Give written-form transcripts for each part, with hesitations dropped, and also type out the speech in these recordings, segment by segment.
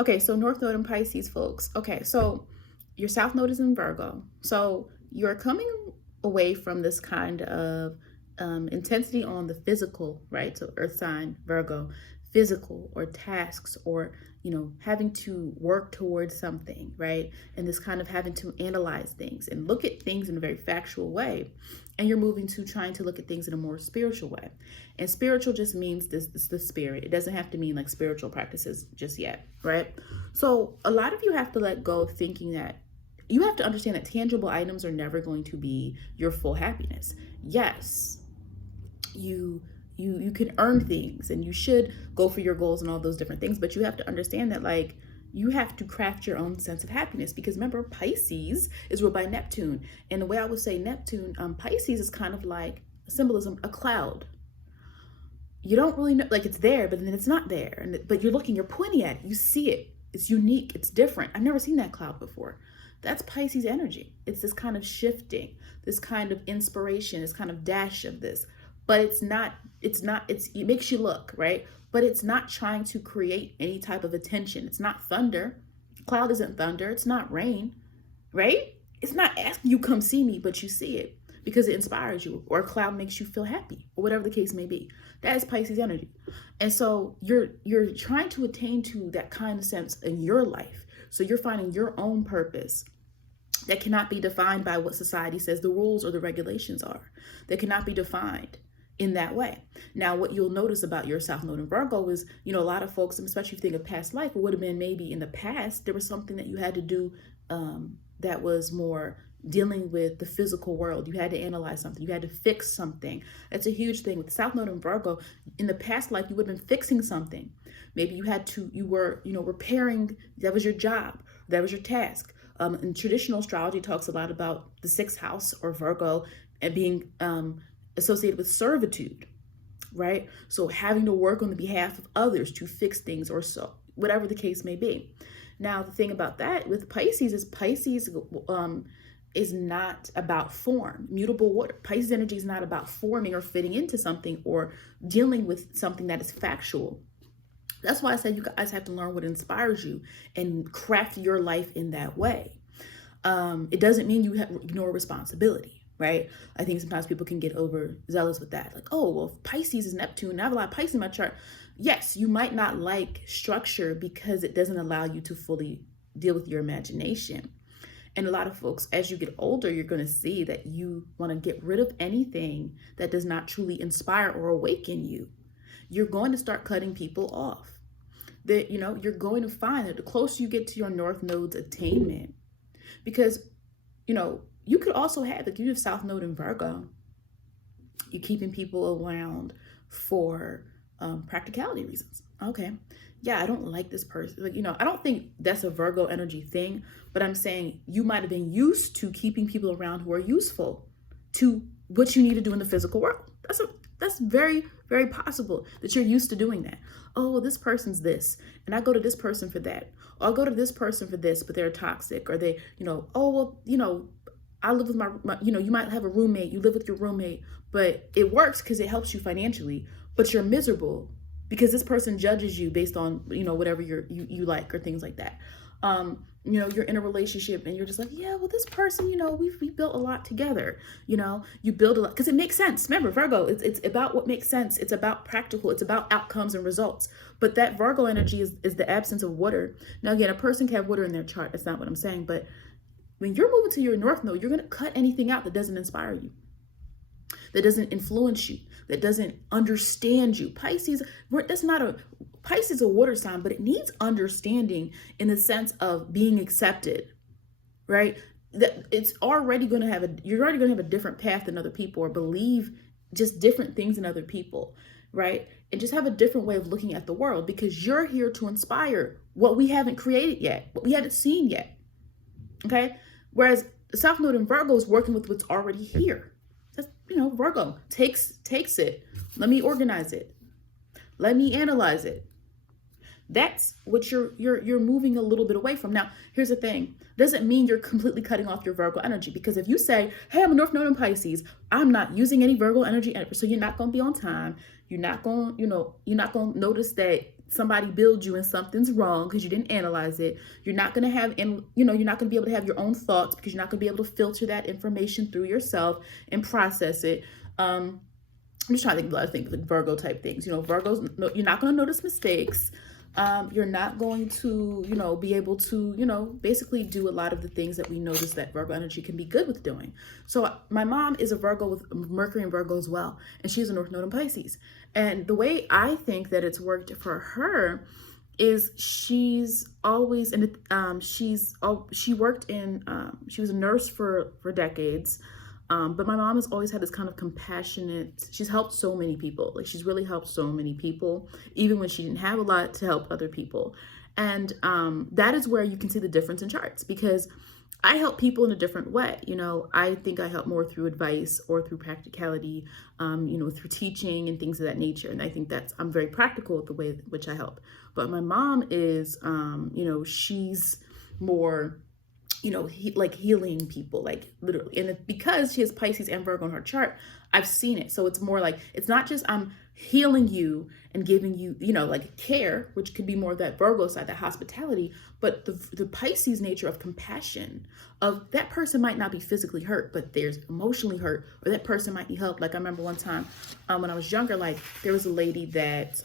Okay, so North Node in Pisces, folks. Okay, so your South Node is in Virgo. So you're coming away from this kind of intensity on the physical, right? So Earth sign, Virgo, physical or tasks or, having to work towards something, right? And this kind of having to analyze things and look at things in a very factual way. And you're moving to trying to look at things in a more spiritual way. And spiritual just means this the spirit. It doesn't have to mean like spiritual practices just yet, right? So a lot of you have to let go of thinking that you have to understand that tangible items are never going to be your full happiness. Yes, you can earn things and you should go for your goals and all those different things, but you have to understand that like you have to craft your own sense of happiness, because remember, Pisces is ruled by Neptune. And the way I would say Neptune, Pisces is kind of like symbolism, a cloud. You don't really know, like it's there, but then it's not there. But you're looking, you're pointing at it, you see it. It's unique, it's different. I've never seen that cloud before. That's Pisces energy. It's this kind of shifting, this kind of inspiration, this kind of dash of this. But it makes you look, right? But it's not trying to create any type of attention. It's not thunder. Cloud isn't thunder. It's not rain, right? It's not asking you come see me, but you see it because it inspires you, or a cloud makes you feel happy, or whatever the case may be. That is Pisces energy. And so you're trying to attain to that kind of sense in your life. So you're finding your own purpose that cannot be defined by what society says the rules or the regulations are. That cannot be defined in that way. Now, what you'll notice about your South Node in Virgo is, a lot of folks, especially if you think of past life, it would have been maybe in the past, there was something that you had to do that was more dealing with the physical world. You had to analyze something. You had to fix something. That's a huge thing. With South Node in Virgo, in the past life, you would have been fixing something. Maybe you were repairing. That was your job. That was your task. And traditional astrology talks a lot about the sixth house or Virgo and being associated with servitude, right? So having to work on the behalf of others to fix things or so, whatever the case may be. Now, the thing about that with Pisces is not about form. Mutable water. Pisces energy is not about forming or fitting into something or dealing with something that is factual. That's why I said you guys have to learn what inspires you and craft your life in that way. It doesn't mean you ignore responsibility. Right? I think sometimes people can get overzealous with that. Like, oh, well, if Pisces is Neptune, and I have a lot of Pisces in my chart. Yes, you might not like structure because it doesn't allow you to fully deal with your imagination. And a lot of folks, as you get older, you're going to see that you want to get rid of anything that does not truly inspire or awaken you. You're going to start cutting people off. That, you're going to find that the closer you get to your North Node's attainment, because, you could also have, like, you have South Node in Virgo, you're keeping people around for practicality reasons. Okay. Yeah, I don't like this person. Like, I don't think that's a Virgo energy thing, but I'm saying you might have been used to keeping people around who are useful to what you need to do in the physical world. That's very, very possible that you're used to doing that. Oh, well, this person's this, and I go to this person for that. Or I'll go to this person for this, but they're toxic. Or they, oh, well, I live with my, you might have a roommate, you live with your roommate, but it works because it helps you financially, but you're miserable because this person judges you based on, whatever you like or things like that. You're in a relationship and you're just like, yeah, well, this person, we built a lot together, you build a lot because it makes sense. Remember, Virgo, it's about what makes sense. It's about practical. It's about outcomes and results. But that Virgo energy is the absence of water. Now, again, a person can have water in their chart. That's not what I'm saying. But when you're moving to your North Node, you're going to cut anything out that doesn't inspire you, that doesn't influence you, that doesn't understand you. Pisces is a water sign, but it needs understanding in the sense of being accepted, right? That you're already going to have a different path than other people, or believe just different things than other people, right? And just have a different way of looking at the world, because you're here to inspire what we haven't created yet, what we haven't seen yet. Okay. Whereas the South Node in Virgo is working with what's already here. That's, Virgo takes it. Let me organize it. Let me analyze it. That's what you're moving a little bit away from. Now, here's the thing. Doesn't mean you're completely cutting off your Virgo energy, because if you say, hey, I'm a North Node in Pisces, I'm not using any Virgo energy, so you're not going to be on time. You're not going to notice that somebody build you and something's wrong because you didn't analyze it. You're not going to have, and you're not going to be able to have your own thoughts because you're not going to be able to filter that information through yourself and process it. I'm just trying to think of a lot of things, like Virgo type things. Virgos, you're not going to notice mistakes. You're not going to, be able to, basically do a lot of the things that we notice that Virgo energy can be good with doing. So my mom is a Virgo with Mercury and Virgo as well. And she's a North Node in Pisces. And the way I think that it's worked for her is she's always, she worked in, she was a nurse for decades. But my mom has always had this kind of compassionate, she's helped so many people. Like, she's really helped so many people, even when she didn't have a lot to help other people. And that is where you can see the difference in charts, because I help people in a different way. I think I help more through advice or through practicality, through teaching and things of that nature. And I think I'm very practical with the way in which I help. But my mom is, she's more, like healing people, like literally. And because she has Pisces and Virgo on her chart, I've seen it. So it's more like, it's not just I'm healing you and giving you, like care, which could be more of that Virgo side, that hospitality, but the Pisces nature of compassion, of that person might not be physically hurt, but there's emotionally hurt, or that person might need help. Like, I remember one time when I was younger, like there was a lady that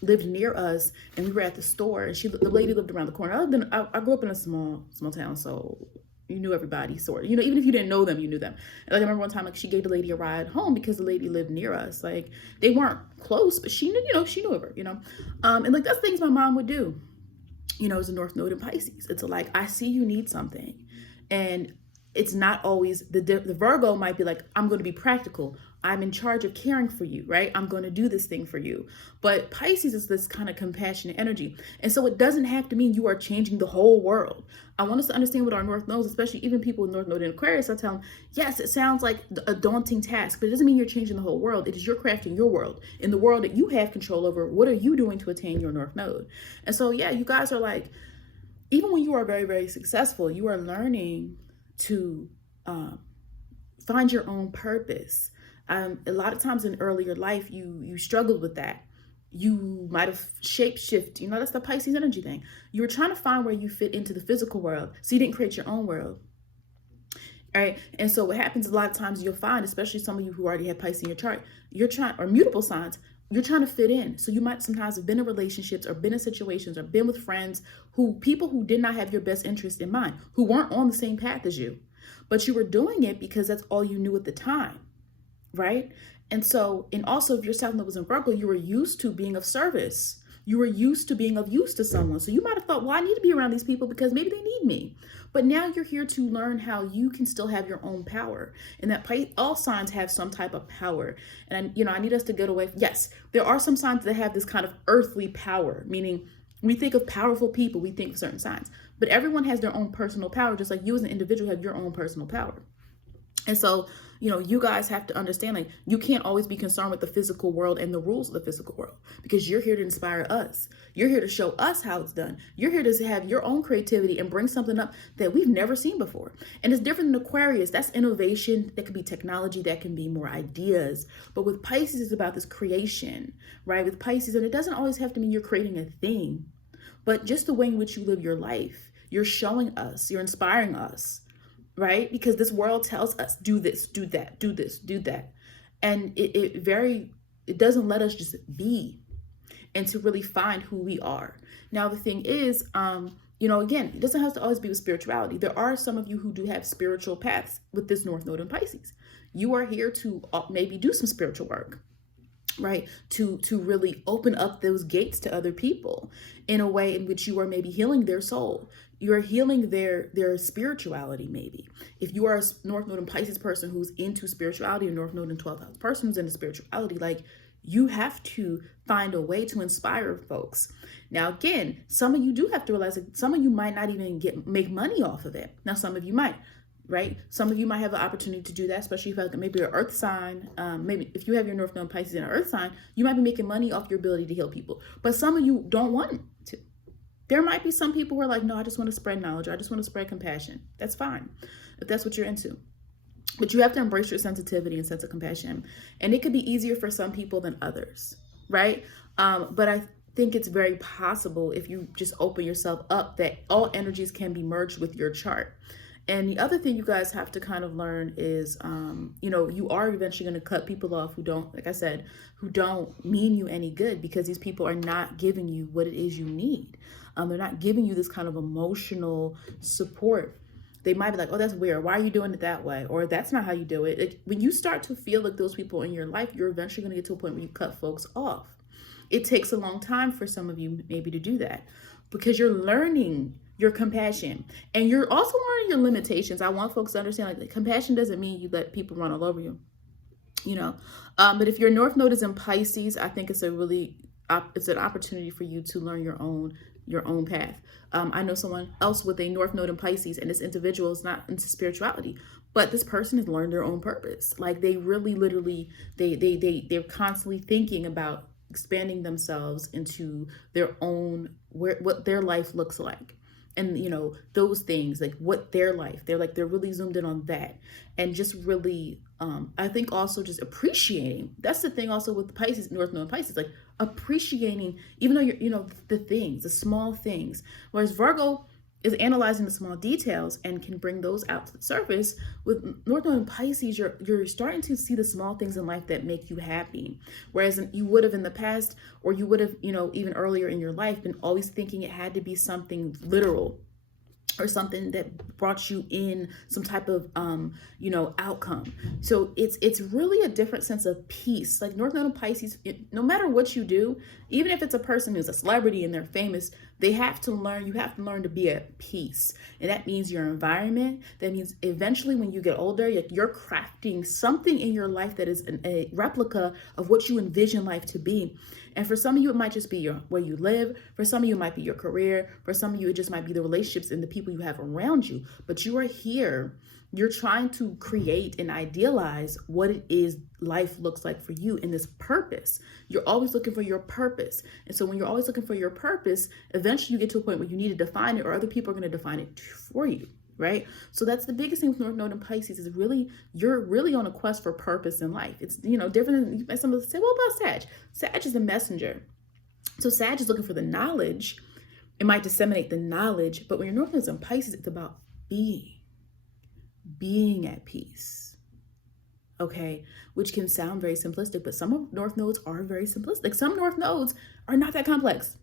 lived near us, and we were at the store, and the lady lived around the corner. I grew up in a small town, so you knew everybody, sort of, even if you didn't know them, you knew them. And like, I remember one time, like, she gave the lady a ride home because the lady lived near us. Like, they weren't close, but she knew, she knew of her, and like, that's things my mom would do, as a North Node in Pisces. It's like, I see you need something, and it's not always the Virgo might be like, I'm going to be practical. I'm in charge of caring for you, right? I'm going to do this thing for you. But Pisces is this kind of compassionate energy. And so it doesn't have to mean you are changing the whole world. I want us to understand what our North Nodes, especially even people with North Node in Aquarius, I tell them, yes, it sounds like a daunting task, but it doesn't mean you're changing the whole world. It is you're crafting your world. In the world that you have control over, what are you doing to attain your North Node? And so, yeah, you guys are like, even when you are very, very successful, you are learning to find your own purpose. A lot of times in earlier life, you struggled with that. You might have shape-shift. That's the Pisces energy thing. You were trying to find where you fit into the physical world, so you didn't create your own world. All right. And so what happens a lot of times, you'll find, especially some of you who already have Pisces in your chart, or mutable signs, you're trying to fit in. So you might sometimes have been in relationships or been in situations or been with friends people who did not have your best interest in mind, who weren't on the same path as you, but you were doing it because that's all you knew at the time. Right? And so, and also if your South Node was in Virgo, you were used to being of service. You were used to being of use to someone. So you might have thought, well, I need to be around these people because maybe they need me. But now you're here to learn how you can still have your own power, and that all signs have some type of power. And, I need us to get away. Yes, there are some signs that have this kind of earthly power, meaning we think of powerful people, we think of certain signs, but everyone has their own personal power, just like you as an individual have your own personal power. And so, you guys have to understand, like, you can't always be concerned with the physical world and the rules of the physical world, because you're here to inspire us. You're here to show us how it's done. You're here to have your own creativity and bring something up that we've never seen before. And it's different than Aquarius. That's innovation. That could be technology. That can be more ideas. But with Pisces, it's about this creation, right? With Pisces, and it doesn't always have to mean you're creating a thing, but just the way in which you live your life. You're showing us, you're inspiring us. Right? Because this world tells us, do this, do that, do this, do that. And it doesn't let us just be and to really find who we are. Now, the thing is, again, it doesn't have to always be with spirituality. There are some of you who do have spiritual paths with this North Node in Pisces. You are here to maybe do some spiritual work, right? To really open up those gates to other people in a way in which you are maybe healing their soul. You're healing their spirituality, maybe. If you are a North Node in Pisces person who's into spirituality, or North Node in 12th house person who's into spirituality, like, you have to find a way to inspire folks. Now, again, some of you do have to realize that some of you might not even make money off of it. Now, some of you might, right? Some of you might have the opportunity to do that, especially if maybe your earth sign, maybe if you have your North Node in Pisces in an earth sign, you might be making money off your ability to heal people. But some of you don't want to. There might be some people who are like, no, I just want to spread knowledge, or I just want to spread compassion. That's fine, if that's what you're into. But you have to embrace your sensitivity and sense of compassion. And it could be easier for some people than others, right? But think it's very possible, if you just open yourself up, that all energies can be merged with your chart. And the other thing you guys have to kind of learn is, you know, you are eventually going to cut people off who don't, like I said, who don't mean you any good, because these people are not giving you what it is you need. They're not giving you this kind of emotional support. They might be like, oh, that's weird. Why are you doing it that way? Or that's not how you do it. When you start to feel like those people in your life, you're eventually going to get to a point where you cut folks off. It takes a long time for some of you maybe to do that, because you're learning your compassion, and you're also learning your limitations. I want folks to understand, like, compassion doesn't mean you let people run all over you, you know. But if your North Node is in Pisces, I think it's it's an opportunity for you to learn your own path. I know someone else with a North Node in Pisces, and this individual is not into spirituality, but this person has learned their own purpose. Like, they really literally, they're constantly thinking about expanding themselves into their own, what their life looks like. And, you know, those things, like what their life, they're really zoomed in on that. And just really, I think also just appreciating. That's the thing also with Pisces, North Node Pisces, like appreciating, even though you're, you know, the things, the small things. Whereas Virgo is analyzing the small details and can bring those out to the surface. With North Node and Pisces, you're starting to see the small things in life that make you happy. Whereas you would have in the past, or you would have, you know, even earlier in your life, been always thinking it had to be something literal, or something that brought you in some type of, you know, outcome. So it's really a different sense of peace. Like North Node and Pisces, no matter what you do, even if it's a person who's a celebrity and they're famous, you have to learn to be at peace. And that means your environment. That means eventually when you get older, you're crafting something in your life that is a replica of what you envision life to be. And for some of you, it might just be where you live. For some of you, it might be your career. For some of you, it just might be the relationships and the people you have around you. But you are here. You're trying to create and idealize what it is life looks like for you in this purpose. You're always looking for your purpose. And so when you're always looking for your purpose, eventually you get to a point where you need to define it, or other people are going to define it for you. Right? So that's the biggest thing with North Node and Pisces, is you're really on a quest for purpose in life. It's, you know, different than some of them say, what about Sag? Sag is a messenger. So Sag is looking for the knowledge. It might disseminate the knowledge, but when your North Node is in Pisces, it's about being at peace. Okay, which can sound very simplistic, but some of North Nodes are very simplistic. Some North Nodes are not that complex.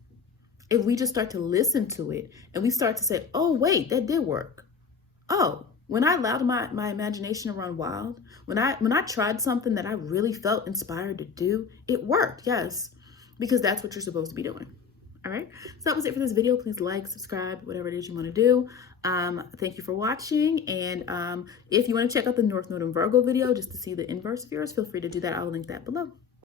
If we just start to listen to it and we start to say, oh, wait, that did work. Oh, when I allowed my imagination to run wild, when I tried something that I really felt inspired to do, it worked, yes, because that's what you're supposed to be doing. All right, so that was it for this video. Please like, subscribe, whatever it is you want to do. Thank you for watching. And if you want to check out the North Node and Virgo video just to see the inverse of yours, feel free to do that. I will link that below.